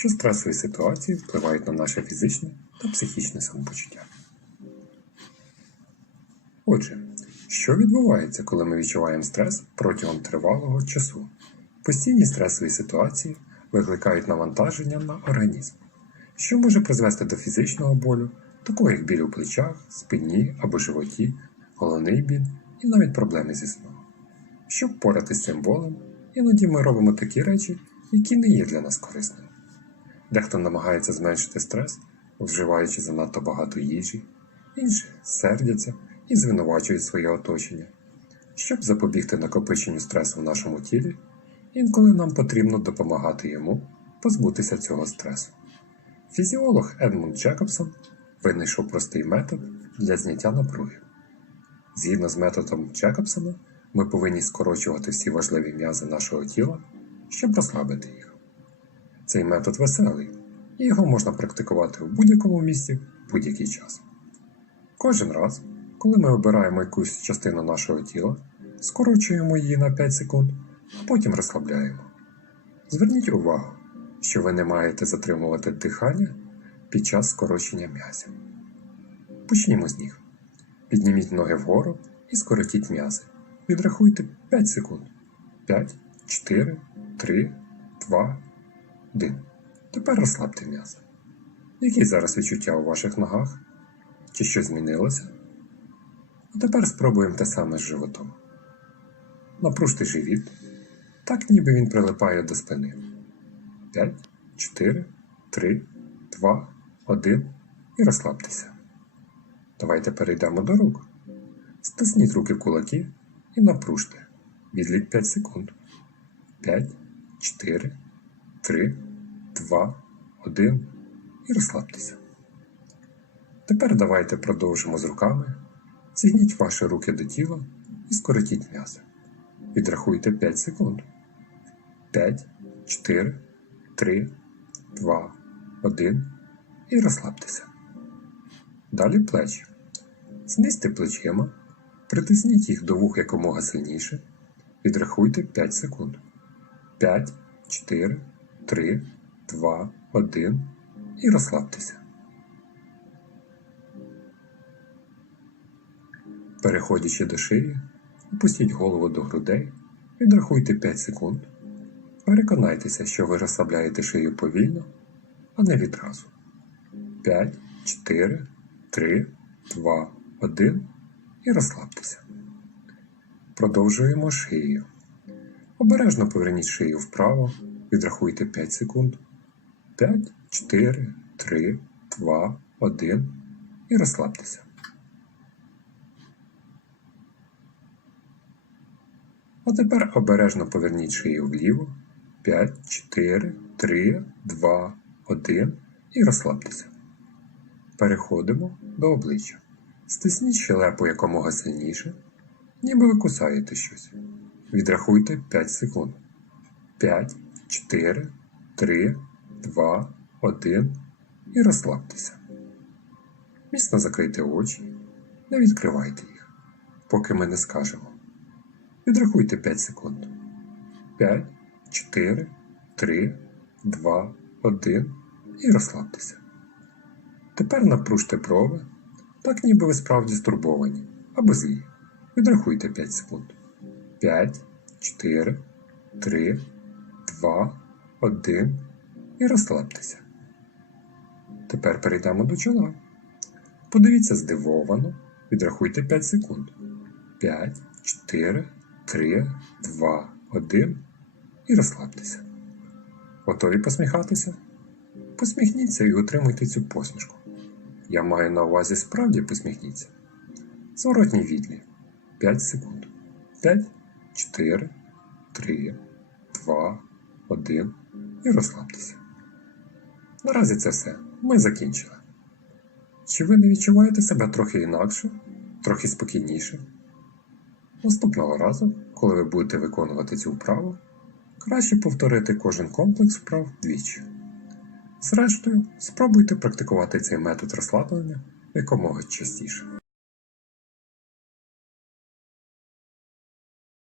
що стресові ситуації впливають на наше фізичне та психічне самопочуття. Отже, що відбувається, коли ми відчуваємо стрес протягом тривалого часу? Постійні стресові ситуації викликають навантаження на організм, що може призвести до фізичного болю, такого як біль у плечах, спині або животі, головний біль і навіть проблеми зі сном. Щоб впоратися з цим болем, іноді ми робимо такі речі, які не є для нас корисними. Дехто намагається зменшити стрес, вживаючи занадто багато їжі, інші сердяться і звинувачують своє оточення. Щоб запобігти накопиченню стресу в нашому тілі, інколи нам потрібно допомагати йому позбутися цього стресу. Фізіолог Едмунд Джекобсон винайшов простий метод для зняття напруги. Згідно з методом Джекобсона, ми повинні скорочувати всі важливі м'язи нашого тіла, щоб розслабити їх. Цей метод веселий, і його можна практикувати в будь-якому місці в будь-який час. Кожен раз, коли ми обираємо якусь частину нашого тіла, скорочуємо її на 5 секунд, а потім розслабляємо. Зверніть увагу, що ви не маєте затримувати дихання під час скорочення м'язів. Почнімо з ніг. Підніміть ноги вгору і скоротіть м'язи. Відрахуйте 5 секунд. 5, 4, 3, 2, 1. Тепер розслабте м'язи. Які зараз відчуття у ваших ногах? Чи щось змінилося? А тепер спробуємо те саме з животом. Напружте живіт, так ніби він прилипає до спини. 5, 4, 3, 2, 1 і розслабтеся. Давайте перейдемо до рук. Стисніть руки в кулаки і напружте. Відлік 5 секунд. 5, 4, 3, 2, 1 і розслабтеся. Тепер давайте продовжимо з руками. Зігніть ваші руки до тіла і скоротіть м'язи. Відрахуйте 5 секунд. 5, 4, 3, 2, 1 і розслабтеся. Далі плечі. Знизьте плечима, притисніть їх до вух якомога сильніше. Відрахуйте 5 секунд. 5, 4, 3, 2, 1 і розслабтеся. Переходячи до шиї, опустіть голову до грудей, відрахуйте 5 секунд. Переконайтеся, що ви розслабляєте шию повільно, а не відразу. 5, 4, 3, 2, 1 і розслабтеся. Продовжуємо шиєю. Обережно поверніть шию вправо, відрахуйте 5 секунд. 5, 4, 3, 2, 1 і розслабтеся. А тепер обережно поверніть шию вліво. 5, 4, 3, 2, 1 і розслабтеся. Переходимо до обличчя. Стисніть щелепу якомога сильніше, ніби ви кусаєте щось. Відрахуйте 5 секунд. 5, 4, 3, 2, 1 і розслабтеся. Міцно закрийте очі, не відкривайте їх, поки ми не скажемо. Відрахуйте 5 секунд. 5, 4, 3, 2, 1 і розслабтеся. Тепер напружте брови, так ніби ви справді стурбовані або злі. Відрахуйте 5 секунд. 5, 4, 3, 2, 1 і розслабтеся. Тепер перейдемо до чола. Подивіться здивовано, відрахуйте 5 секунд. 5, 4, 3, 2, 1 і розслабтеся. Готові посміхатися? Посміхніться і отримуйте цю посмішку. Я маю на увазі справді посміхніться. Зворотній відлік. 5 секунд. 5, 4, 3, 2, 1 і розслабтеся. Наразі це все. Ми закінчили. Чи ви не відчуваєте себе трохи інакше, трохи спокійніше? Наступного разу, коли ви будете виконувати цю вправу, краще повторити кожен комплекс вправ двічі. Зрештою, спробуйте практикувати цей метод розслаблення якомога частіше.